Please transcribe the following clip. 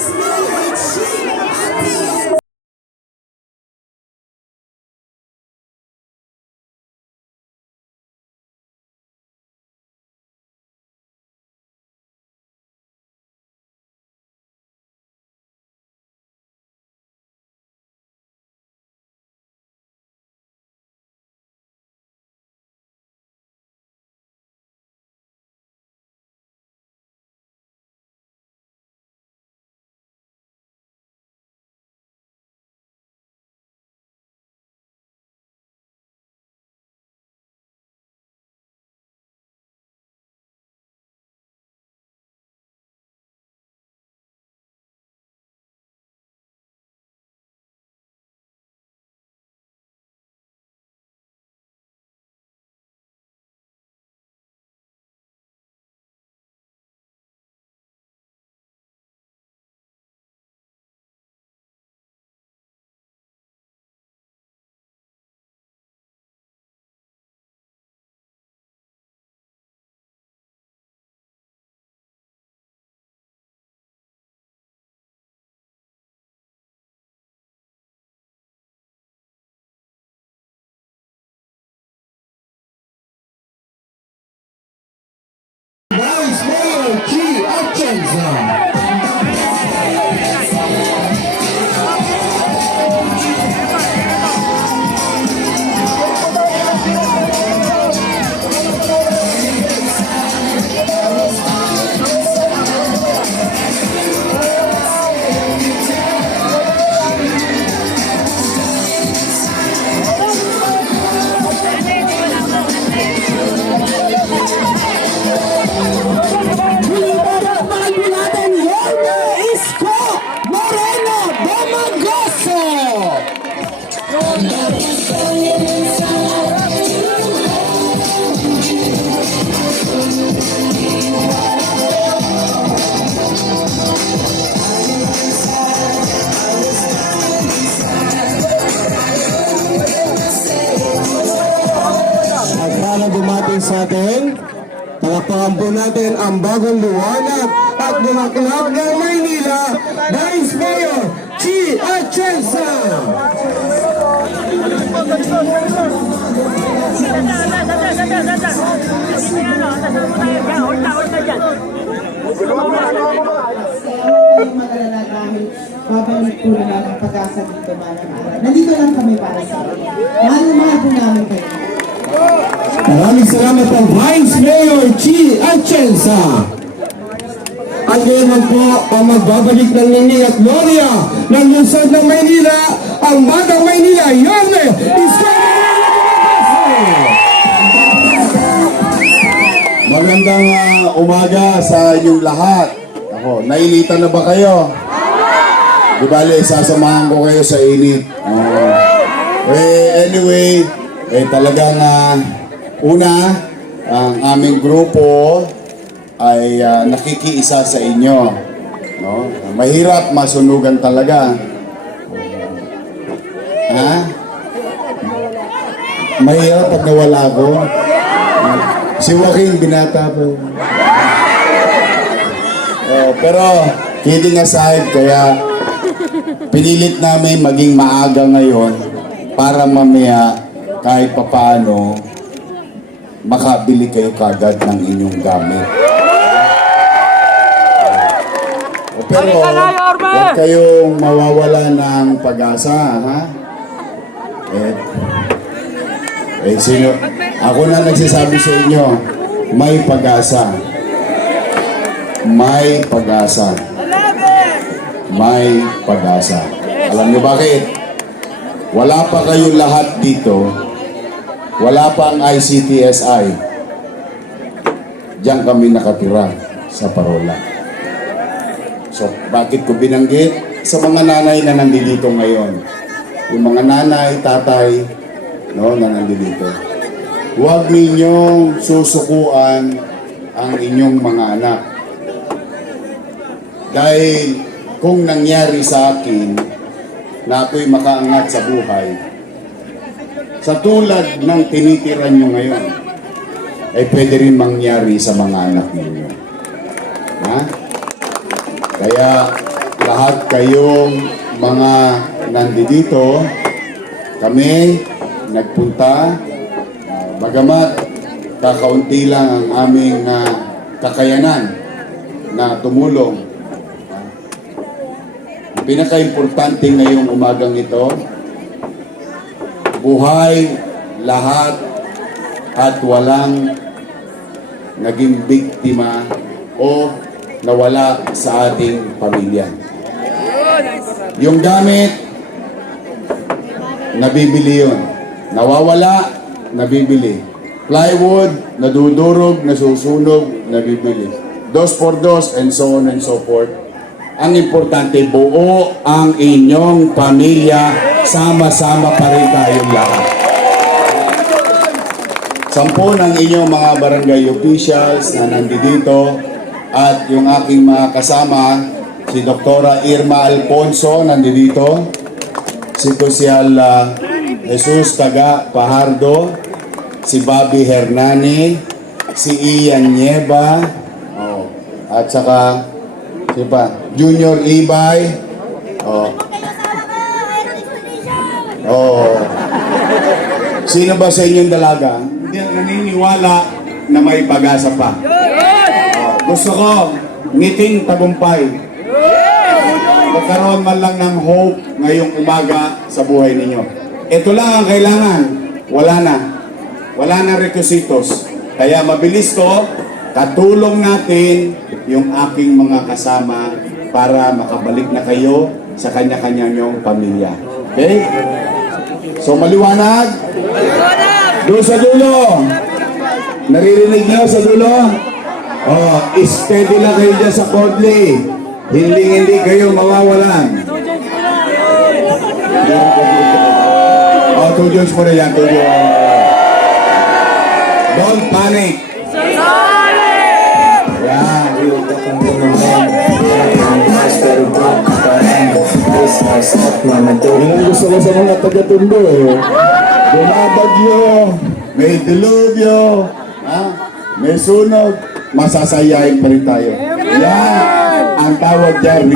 Vice Mayor Chi Atienza. Vice Mayor Chi Atienza. Dumating sa atin, palakpakan po natin ang bagong liwanag at bulaklak ng Maynila, Vice Mayor Chi Atienza. Babalik po na lang ang pag-asa dito, Manang Ara. Nandito lang kami para sa inyo. Mahal po namin kayo. Maraming salamat po, Vice Mayor Chi Atienza. At ngayon lang po ang magbabalik ng Nini at Gloria ng lungsod ng Maynila, ang Batang Maynila, Yorme Isko. Magandang umaga sa inyong lahat. Ako, nainitan na ba kayo? Di bale, sasamahan ko kayo sa init. Anyway, talagang una, ang aming grupo ay nakikiisa sa inyo. No? Mahirap masunugan talaga. Ha? Mahirap pag nawala ako. Si Joaquin, binata po. Pero, kidding aside, kaya pinilit namin maging maaga ngayon para mamaya kahit papaano makabili kayo kagad ng inyong gamit. Pero huwag kayong mawawala ng pag-asa, ha? Sino? Ako na nagsasabi sa inyo, may pag-asa. May pag-asa. May pag-asa. Alam niyo bakit? Wala pa kayong lahat dito. Wala pa ang ICTSI. Diyan kami nakatira sa Parola. So, bakit ko binanggit? Sa mga nanay na nandito ngayon. Yung mga nanay, tatay, no, na nandito. Huwag ninyong susukuan ang inyong mga anak. Dahil kung nangyari sa akin na ako'y makaangat sa buhay, sa tulad ng tinitiran nyo ngayon, ay pwede rin mangyari sa mga anak ninyo. Ha? Kaya lahat kayong mga nandito, kami nagpunta, bagamat kakaunti lang ang aming kakayanan na tumulong. Ang pinaka-importante ngayong umagang ito, buhay lahat at walang naging biktima o nawala sa ating pamilya. Yung gamit, nabibili yun. Nawawala, nabibili. Plywood, nadudurog, nasusunog, nabibili. Dos por dos, and so on and so forth. Ang importante, buo ang inyong pamilya, sama-sama pa rin tayong lahat. 10 ng inyong mga barangay officials na nandito at yung aking mga kasama, si Dr. Irma Alfonso nandito, si Kusyal Jesus Taga Pajardo, si Bobby Hernani, si Ian Nieva, at saka si pa, Junior Ibay, sino ba sa inyong dalaga? Hindi naniniwala na may pag-asa pa. Gusto ko, ngiting tagumpay. Magkaroon man lang ng hope ngayong umaga sa buhay ninyo. Ito lang ang kailangan. Wala na requisitos. Kaya mabilis ko, katulong natin yung aking mga kasama para makabalik na kayo sa kanya-kanya nyong pamilya. Okay? So maliwanag? Doon sa dulo. Naririnig niyo sa dulo? Steady lang kayo dyan sa Codley. Hindi kayo mawawalan. 2 Jones mo na yan, 2 Jones. Don't panic. Yan. Yan ang gusto ko sa mga taga-Tondo eh. Bumabagyo, may dilubyo, may sunog, masasayahin pa rin tayo. Yan ang tawag dyan.